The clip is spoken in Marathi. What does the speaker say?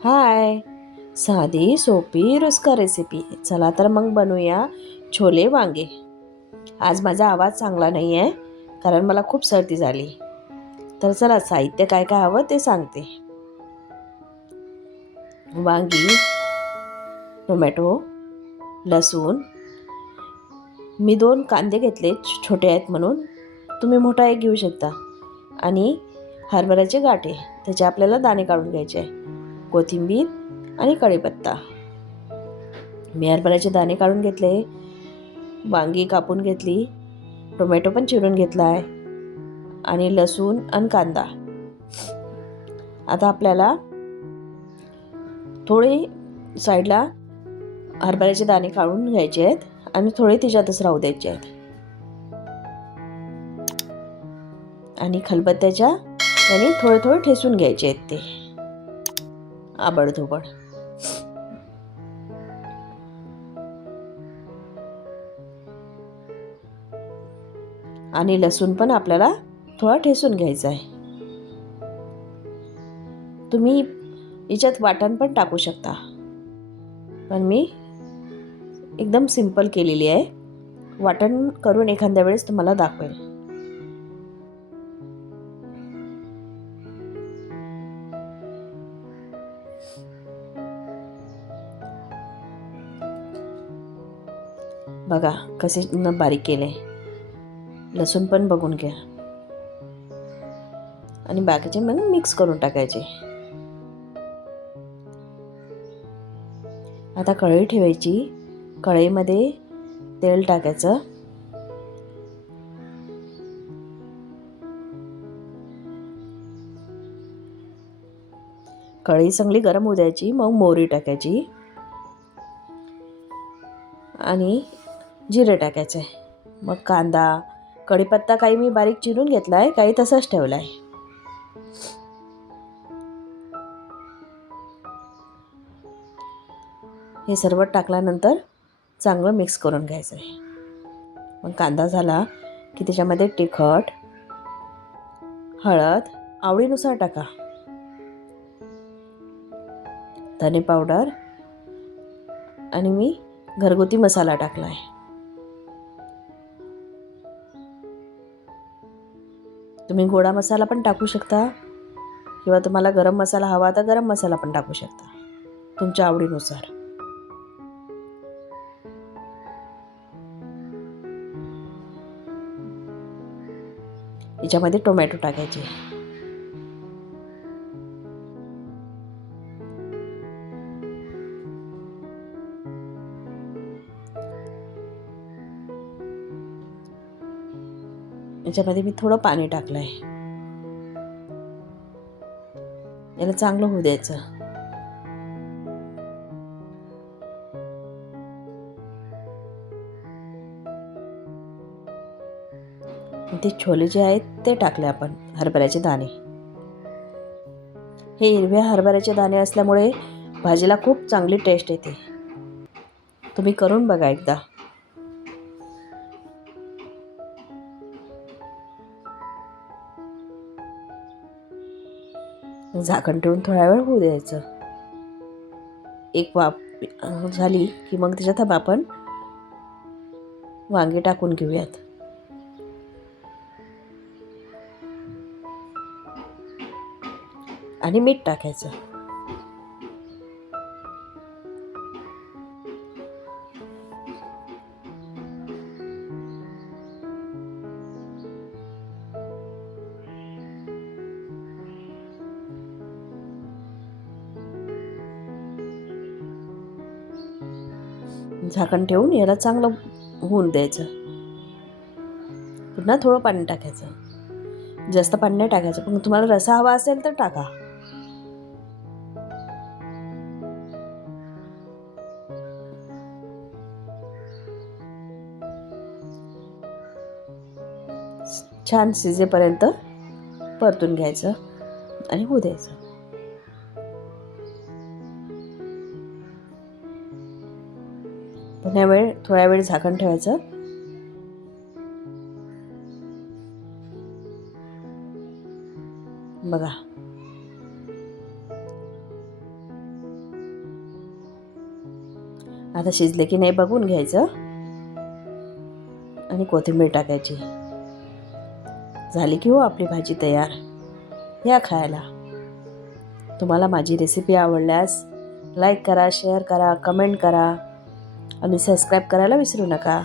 हाय. साधी सोपी रुचकर रेसिपी. चला तर मग बनवूया छोले वांगे. आज माझा आवाज चांगला नाही आहे कारण मला खूप सर्दी झाली. तर चला साहित्य काय काय हवं ते सांगते. वांगी, टोमॅटो, लसूण, मी 2 कांदे घेतले छोटे आहेत म्हणून, तुम्ही मोठा एक घेऊ शकता. आणि हरभऱ्याचे गाठे, त्याचे आपल्याला दाणे काढून घ्यायचे आहे. कोथिंबीर आणि कढीपत्ता. मी हरभऱ्याचे दाणे काढून घेतले, वांगी कापून घेतली, टोमॅटो पण चिरून घेतला आहे आणि लसूण आणि कांदा. आता आपल्याला थोडे साईडला हरभऱ्याचे दाणे काढून घ्यायचे आहेत आणि थोडे तिच्यातच राहू द्यायचे आहेत. आणि खलबत्त्याच्या आणि थोडे थोडे ठेसून घ्यायचे आहेत ते आबडधोबड. आणि लसूण पण आपल्याला थोडा ठेसून घ्यायचा आहे. तुम्ही याच्यात वाटण पण टाकू शकता, पण मी एकदम सिंपल केलेली आहे. वाटण करून एखाद्या वेळेस तुम्हाला दाखवेल. बघा कसे बारीक केले. लसूण पण बघून घ्या आणि बाकीचे मग मिक्स करून टाकायचे. आता कढई ठेवायची. कढईमध्ये तेल टाकायचं. कढई चांगली गरम होऊ द्यायची. मग मोहरी टाकायची आणि जिरे टाकायचे. मग कांदा, कढीपत्ता काही मी बारीक चिरून घेतला आहे, काही तसाच ठेवला आहे. हे सर्व टाकल्यानंतर चांगलं मिक्स करून घ्यायचं आहे. मग कांदा झाला की त्याच्यामध्ये तिखट, हळद आवडीनुसार टाका, धने पावडर आणि मी घरगुती मसाला टाकला आहे. तुम्ही गोडा मसाला पण टाकू शकता किंवा तुम्हाला गरम मसाला हवा तर गरम मसाला पण टाकू शकता, तुमच्या आवडीनुसार. याच्यामध्ये टोमॅटो टाकायचे. याच्यामध्ये मी थोडं पाणी टाकलं आहे. याला चांगलं होऊ द्यायचं. ते छोले जे आहेत ते टाकले आपण, हरभऱ्याचे दाणे. हे हिरव्या हरभऱ्याचे दाणे असल्यामुळे भाजीला खूप चांगली टेस्ट येते. तुम्ही करून बघा एकदा. झाकण ठेवून थोडा वेळ होऊ द्यायचं. एक वाफ झाली की मग त्याच्यात आपण वांगे टाकून घेऊयात. आणि मीठ टाकायचं. झाकण ठेवून याला चांगलं होऊन द्यायचं. पुन्हा थोडं पाणी टाकायचं. जास्त पाणी नाही टाकायचं, पण तुम्हाला रसा हवा असेल तर टाका. छान शिजेपर्यंत परतून घ्यायचं आणि होऊ द्यायचं. पुन्हा थोड्या वेळ झाकण ठेवायचं. बघा आता शिजले की नाही बघून घ्यायचं आणि कोथिंबीर टाकायची. झाली की हो आपली भाजी तयार. या खायला. तुम्हाला माझी रेसिपी आवडल्यास लाईक करा, शेअर करा, कमेंट करा आणि सबस्क्राईब करायला विसरू नका.